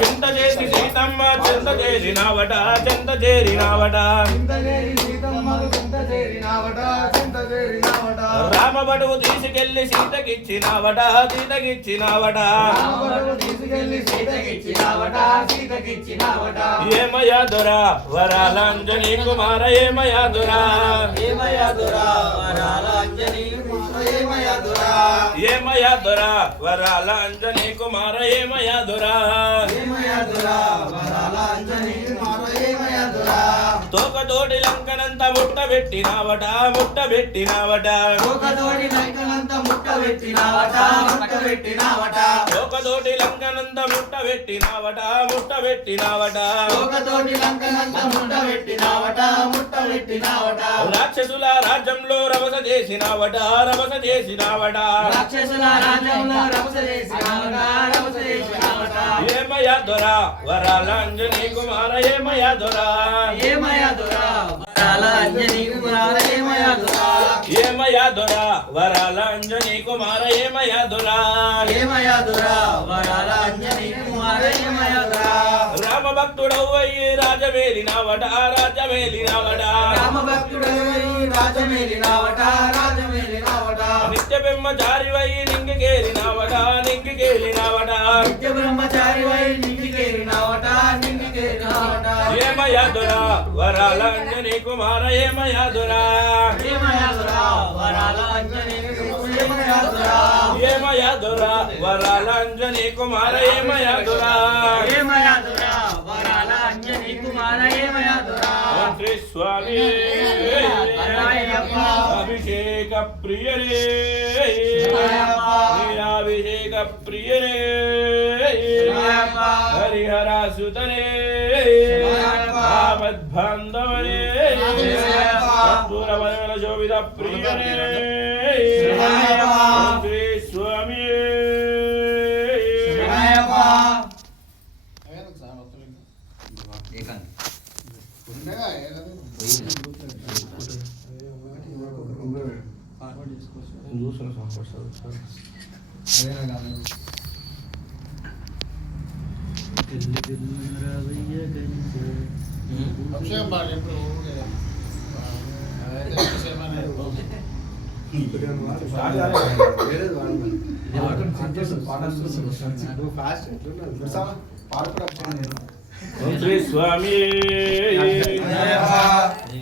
చింత చేసి సీతమ్మ చింత చేరినావట చింత చేరినావట రామబడువు తీసుకెళ్లి సీతకిచ్చినావట సీతకిచ్చినావట ఏమయ్యా దొరా వరాలంజనీ కుమార ఏమయ్యా దొరా ఏమయ్యా దొరా వరాలంజనీ కుమార ఏమయ్యా దొరా తోకతోటి లంకనంత ముట్ట పెట్టినావట ముట్ట పెట్టినావట తోకతోటి లంకనంత ముట్ట పెట్టినావట ముట్ట పెట్టినావట తోకతోటి లంకనంత ముట్ట పెట్టినావట ముట్ట పెట్టినావట తోకతోటి లంకనంత ముట్ట పెట్టినావట ముట్ట పెట్టినావట రాక్షసుల రాజ్యంలో రవస చేసినావట రవస చేసినావట రాక్షసుల రాజ్యంలో రవస చేసినావట రవస చేసినావట ఏమయ్యా దొరా వరాలంజనీ కుమార ఏమయ్యా దొరా ఏమయ్యా దొరా వరాలంజనీ కుమార ఏమయ్యా దొరా ఏమయ్యా దొరా వరాలంజనీ కుమార ఏమయ్యా దొరా ఏమయ్యా దొరా వరాలంజనీ కుమార ఏమయ్యా దొరా రామ భక్తుడవయ్యి రాజమేలినావట రాజమేలినావట రామ భక్తుడవయ్యి రాజమేలినావట రాజమేలినావట నిత్య బ్రహ్మచారివయ్యి నింగికేలినావట నింగికేలినావట నిత్య బ్రహ్మచారివయ్యి నింగికేలినావట నింగికేలినావట ఏమయ్యా దొరా వరాలంజనీ కుమార ఏమయ్యా దొరా ఏమయ్యా దొరా వరాలంజనీ ఏమయ్యా దొరా ఏమయ్యా దొరా వరాలంజనీ కుమార ఏమయ్యా దొరా ఏమయ్యా దొరా వరాలంజనీ కుమార ఏమయ్యా దొరా శ్రీ స్వామి అభిషేక ప్రియరే అభిషేక ప్రియరే హరిహర సుతనే ఆపద్బాంధవనే దూరవన శోభిత ప్రియనే శ్రీ స్వామి శ్రీ స్వామి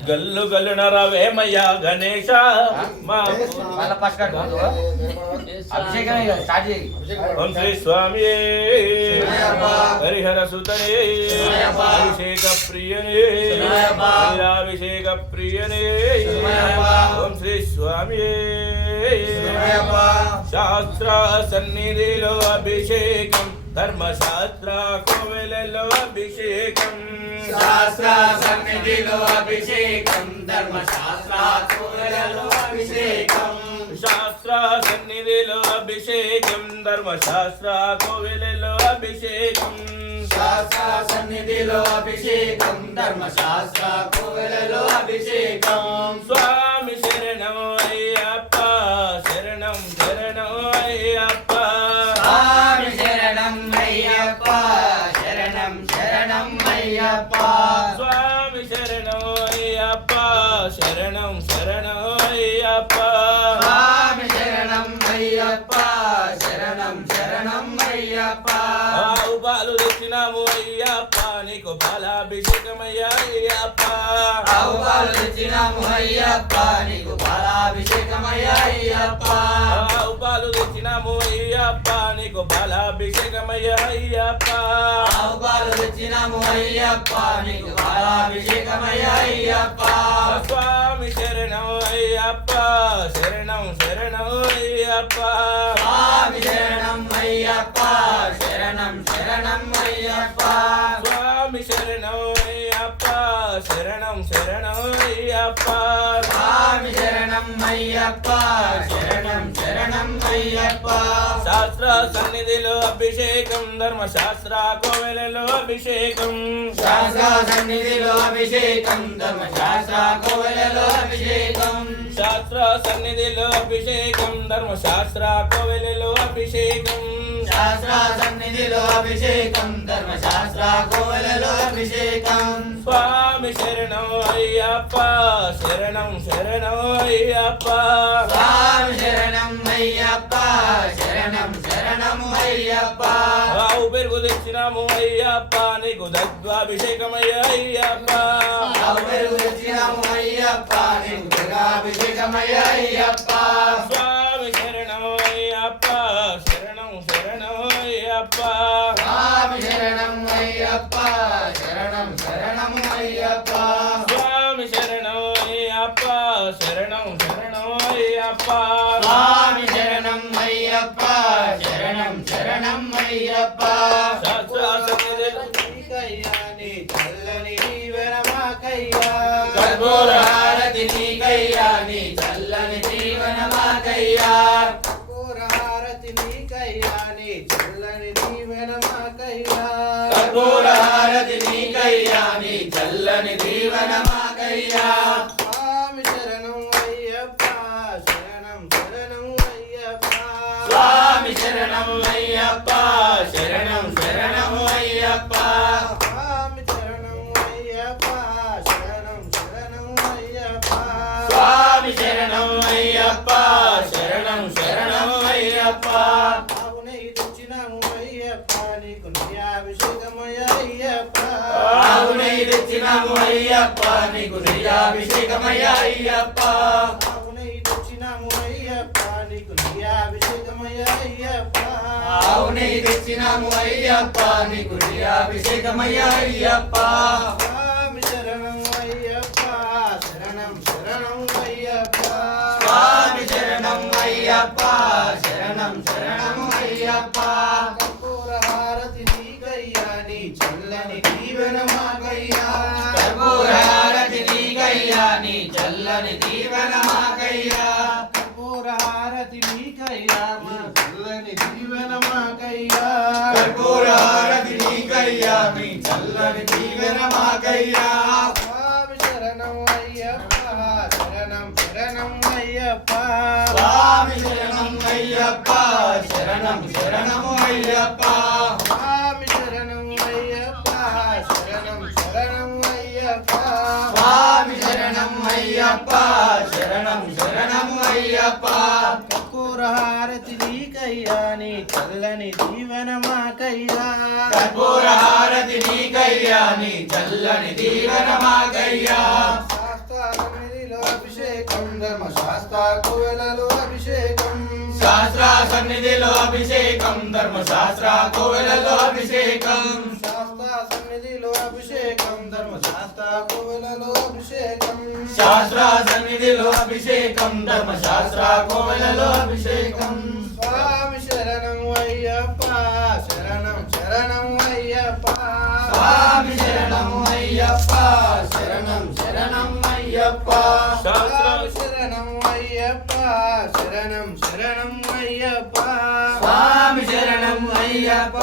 గల్లు గల్లున రవేమయ్య గణేశ ఓం శ్రీ స్వామి హరిహర సుతనే అభిషేక ప్రియనే అభిషేక ప్రియనే ఓం శ్రీ స్వామి శాస్త్ర సన్నిధిలో అభిషేకం ధర్మశాస్త్ర కోవెలలో అభిషేకం శాస్త్ర సన్నిధిలో అభిషేకం ధర్మశాస్త్ర కోవెలలో అభిషేకం శాస్త్ర సన్నిధిలో అభిషేకం ధర్మశాస్త్ర కోవెలలో అభిషేకం శాస్త్ర సన్నిధిలో అభిషేకం ధర్మశాస్త్ర కోవెలలో అభిషేకం స్వామి శరణం అయ్యప్ప శరణం శరణం అయ్యప్ప స్వామి శరణం అయ్యప్ప శరణం శరణం అయ్యప్ప స్వామి శరణం అయ్యప్ప శరణం శరణం అయ్యప్ప స్వామి శరణం అయ్యప్ప శరణం శరణం అయ్యప్ప ఆవు పాలు తెచ్చినాము అయ్యప్ప నీకు పాలాభిషేకమయ్యా అయ్యప్ప ఆవు పాలు తెచ్చినాము అయ్యప్ప నీకు పాలాభిషేకమయ్యా అయ్యప్ప ఆవు పాలు తెచ్చినాము అయ్యప్ప నీకు పాలాభిషేకమయ్యా అయ్యప్ప ఆవు పాలు తెచ్చినాము అయ్యప్ప నీకు పాలాభిషేకమయ్యా అయ్యప్ప స్వామి శరణం అయ్యప్ప శరణం శరణం అయ్యప్ప స్వామి శరణం అయ్యప్ప శరణం శరణం అయ్యప్ప స్వామి శరణం అయ్యప్ప శరణం శరణం అయ్యప్ప స్వామి శరణం అయ్యప్ప శరణం శరణం అయ్యప్ప శాస్త్ర సన్నిధిలో అభిషేకం ధర్మశాస్త్ర కోవెలలో అభిషేకం శాస్త్ర సన్నిధిలో అభిషేకం ధర్మశాస్త్ర కోవెలలో అభిషేకం శాస్త్ర సన్నిధిలో అభిషేకం ధర్మశాస్త్ర కోవెలలో అభిషేకం ధర్మశాస్త్ర సన్నిధిలో అభిషేకం ధర్మశాస్త్ర కోవెలలో అభిషేకం స్వామి శరణం అయ్యప్ప శరణం శరణం అయ్యప్ప స్వామి శరణం అయ్యప్ప శరణం శరణం అయ్యప్ప ఆవు పెరుగు తెచ్చినాము అయ్యప్ప నీకు దగ్ధాభిషేకమయ్య అయ్యప్ప ఆవు పెరుగు తెచ్చినాము అయ్యప్ప నీకు దగ్ధాభిషేకమయ్య అయ్యప్ప స్వామి శరణం అయ్యప్ప శరణం శరణం అయ్యప్ప స్వామి శరణం అయ్యప్ప శరణం శరణం అయ్యప్ప స్వామి శరణం అయ్యప్ప శరణం శరణం అయ్యప్ప స్వామి శరణం అయ్యప్ప శరణం శరణం అయ్యప్ప శాస్త్రాసన్నిధిలో చల్లని దీవెనమాకయ్యా కర్పూర హారతి నీకయ్యా నీ చల్లని దీవెనమాకయ్యా కర్పూర హారతి నీకయ్యా నీ చల్లని దీవెనమాకయ్యా కర్పూర హారతి నీకయ్యా నీ చల్లని దీవెనమాకయ్యా స్వామి శరణం అయ్యప్ప శరణం శరణం అయ్యప్ప స్వామి శరణం అయ్యప్ప శరణం శరణం అయ్యప్ప స్వామి శరణం అయ్యప్ప శరణం శరణం అయ్యప్ప స్వామి శరణం అయ్యప్ప శరణం శరణం అయ్యప్ప ఆవునై తెచ్చినాము అయ్యప్ప నీకు నియాభిషేకమయ్య అయ్యప్ప ఆవునై తెచ్చినాము అయ్యప్ప నీకు నియాభిషేకమయ్య అయ్యప్ప ఆవునై తెచ్చినాము అయ్యప్ప నీకు నియాభిషేకమయ్య అయ్యప్ప ఆవునై తెచ్చినాము అయ్యప్ప నీకు నియాభిషేకమయ్య అయ్యప్ప స్వామి శరణం అయ్యప్ప శరణం శరణం అయ్యప్ప స్వామి శరణం అయ్యప్ప శరణం శరణం అయ్యప్ప కర్పూర హారతి నీకయ్యా నీ చల్లని దీవెనమాకయ్యా కర్పూర హారతి నీకయ్యా నీ చల్లని దీవెనమాకయ్యా కర్పూర హారతి నీకయ్యా మా చల్లని దీవెనమాకయ్యా కర్పూర హారతి నీకయ్యా నీ చల్లని దీవెనమాకయ్యా స్వామి శరణం అయ్యప్ప శరణం శరణం అయ్యప్ప స్వామి శరణం అయ్యప్ప శరణం శరణం అయ్యప్ప స్వామి శరణం అయ్యప్ప శరణం శరణం అయ్యప్ప స్వామి శరణం అయ్యప్ప శరణం శరణం అయ్యప్ప కర్పూర హారతి నీకయ్యా నీ చల్లని దీవెనమాకయ్యా కర్పూర హారతి నీకయ్యా నీ చల్లని దీవెనమాకయ్యా శాస్త్ర సన్నిధిలో అభిషేకం ధర్మశాస్త్ర కోవెలలో అభిషేకం శాస్త్ర సన్నిధిలో అభిషేకం ధర్మశాస్త్ర కోవెలలో అభిషేకం శాస్త్ర సన్నిధిలో అభిషేకం ధర్మశాస్త్ర కోవెలలో అభిషేకం శాస్త్ర సన్నిధిలో అభిషేకం ధర్మశాస్త్ర కోవెలలో అభిషేకం స్వామి శరణం అయ్యప్ప శరణం శరణం అయ్యప్ప స్వామి శరణం అయ్యప్ప శరణం శరణం అయ్యప్ప స్వామి శరణం అయ్యప్ప శరణం శరణం అయ్యప్ప స్వామి శరణం అయ్యప్ప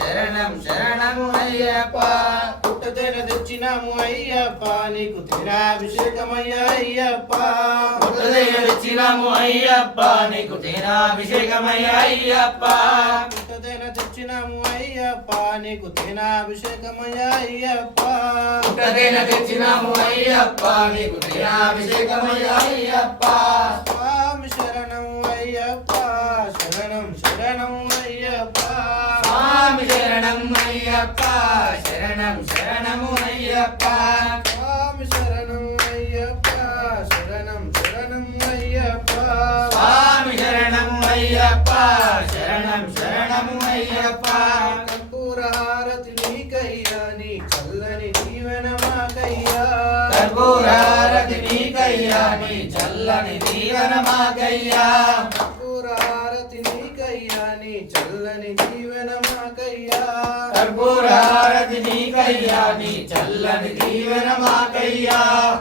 శరణం శరణం అయ్యప్ప పుట్టతేన తెచ్చినాము అయ్యప్ప నీకు తేనాభిషేకమయ్య అయ్యప్ప పుట్టదైన తెచ్చినాము అయ్యప్ప నీకు తేనాభిషేకమయ్య అయ్యప్ప పుట్టతేన తెచ్చినాము అయ్యప్ప నీకు తేనాభిషేకమయ్య అయ్యప్ప పుట్టదైన తెచ్చినాము అయ్యప్ప నీకు తేనాభిషేకమయ్య అయ్యప్ప స్వామి శరణం అయ్యప్ప శరణం శరణం అయ్యప్ప స్వామి శరణం అయ్యప్ప శరణం శరణము అయ్యప్ప స్వామి శరణం అయ్యప్ప శరణం శరణం అయ్యప్ప స్వామి శరణం అయ్యప్ప శరణం శరణము అయ్యప్ప కర్పూర హారతి నీకయ్యా నీ చల్లని దీవెనమాకయ్యా కర్పూర హారతి నీకయ్యా నీ చల్లని దీవెనమాకయ్యా కర్పూర హారతి నీకయ్యా నీ చల్లని దీవెనమాకయ్యా కర్పూర హారతి నీకయ్యా నీ చల్లని దీవెనమాకయ్యా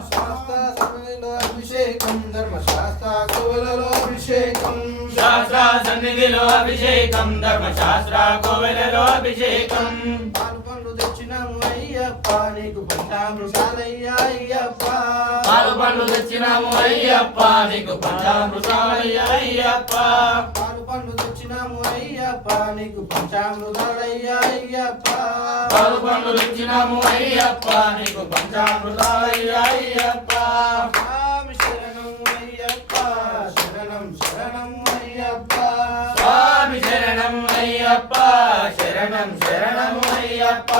శాస్త్ర సన్నిధిలో అభిషేకం ధర్మశాస్త్ర కోవెలలో అభిషేకం శాస్త్ర సన్నిధిలో అభిషేకం ధర్మశాస్త్ర కోవెలలో అభిషేకం పాలు పండ్లు తెచ్చినాము అయ్యప్ప నీకు పంటామృతాలయ్యా అయ్యప్ప పాలు పండ్లు తెచ్చినాము అయ్యప్ప నీకు పంచామృతాలయ్యా అయ్యప్ప పాలు పండ్లు తెచ్చినాము అయ్యప్ప నీకు పంచామృతాలయ్యా అయ్యప్ప పాలు పండ్లు తెచ్చినాము అయ్యప్ప నీకు పంచామృతాలయ్యా అయ్యప్ప స్వామి శరణం అయ్యప్ప శరణం శరణం అయ్యప్ప స్వామి శరణం అయ్యప్ప శరణం శరణం అయ్యప్ప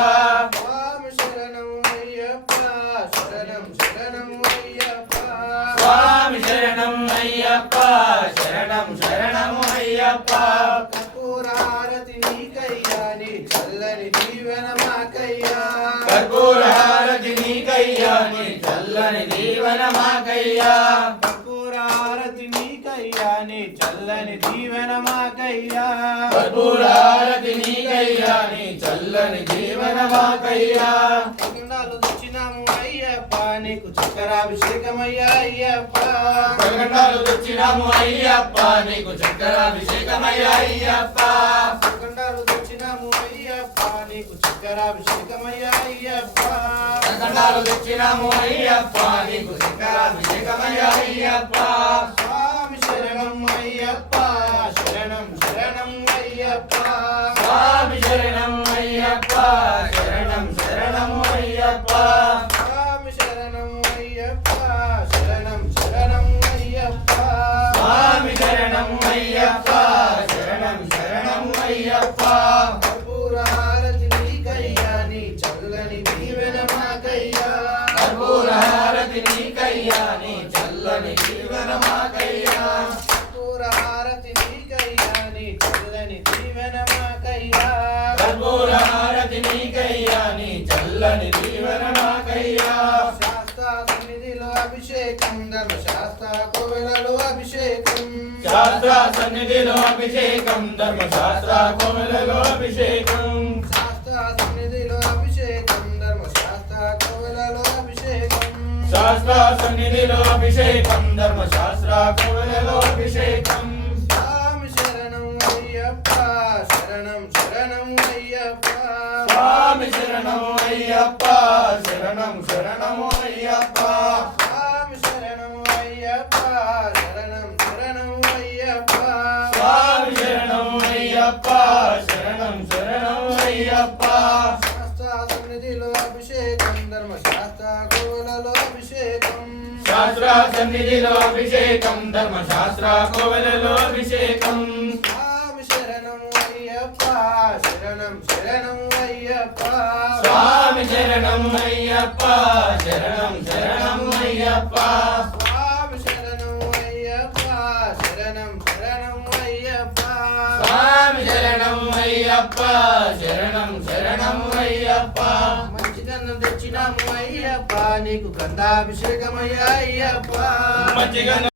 స్వామి శరణం అయ్యప్ప శరణం శరణం అయ్యప్ప స్వామి శరణం అయ్యప్ప శరణం శరణం అయ్యప్ప కర్పూరహారతి నీకయ్యా నీ చల్లని దీవెన మాకయ్యా కర్పూరహారతి నీకయ్యా నీ చల్లని దీవెన మాకయ్యా కర్పూరహారతి నీకయ్యా నీ చల్లని దీవెన మాకయ్యా కర్పూరహారతి నీకయ్యా నీ చల్లని దీవెన మాకయ్యా కండాలు తెచ్చినాము అయ్యప్ప నీకు చక్కెరాభిషేకమయ్యా అయ్యప్ప కలగండాలు తెచ్చినాము అయ్యప్ప నీకు చక్కెరాభిషేకమయ్యా అయ్యప్ప కండాలు తెచ్చినాము అయ్యప్ప నీకు చక్కెరాభిషేకమయ్యా అయ్యప్ప కలగండాలు తెచ్చినాము అయ్యప్ప నీకు చక్కెరాభిషేకమయ్యా అయ్యప్ప స్వామి శరణం అయ్యప్ప శరణం శరణం అయ్యప్ప స్వామి శరణం అయ్యప్ప శరణం శరణం అయ్యప్ప స్వామి శరణం అయ్యప్ప శరణం శరణం అయ్యప్ప స్వామి శరణం అయ్యప్ప శరణం శరణం అయ్యప్ప కర్పూరహారతి నీకయ్యా నీ చల్లని దీవెన మాకయ్యా కర్పూరహారతి నీకయ్యా నీ చల్లని దీవెన మాకయ్యా కర్పూరహారతి నీకయ్యా నీ చల్లని దీవెన మాకయ్యా కర్పూరహారతి నీకయ్యా నీ చల్లని దీవెన మాకయ్యా శాస్త్ర సన్నిధిలో అభిషేకం ధర్మశాస్త్ర కోవెలలో అభిషేకం శాస్త్ర సన్నిధిలో అభిషేకం ధర్మశాస్త్ర కోవెలలో అభిషేకం శాస్త్ర సన్నిధిలో అభిషేకం ధర్మశాస్త్ర కోవెలలో అభిషేకం శాస్త్ర సన్నిధిలో అభిషేకం ధర్మశాస్త్ర కోవెలలో అభిషేకం స్వామి శరణం అయ్యప్ప శరణం శరణం అయ్యప్ప స్వామి శరణం అయ్యప్ప శరణం శరణం అయ్యప్ప స్వామి శరణం అయ్యప్ప శరణం శరణం అయ్యప్ప స్వామి శరణం అయ్యప్ప శరణం శరణం అయ్యప్ప శాస్త్ర సన్నిధిలో అభిషేకం ధర్మశాస్త్ర కోవెలలో అభిషేకం శాస్త్ర సన్నిధిలో అభిషేకం ధర్మశాస్త్ర కోవెలలో అభిషేకం స్వామి శరణం అయ్యప్ప శరణం శరణం అయ్యప్ప స్వామి శరణం అయ్యప్ప శరణం శరణం అయ్యప్ప స్వామి శరణం అయ్యప్ప శరణం శరణం అయ్యప్ప స్వామి శరణం అయ్యప్ప శరణం శరణం అయ్యప్ప మంచి గంధం తెచ్చినాము అయ్యప్ప నీకు గంధాభిషేకమయ్యా అయ్యప్ప మంచిగా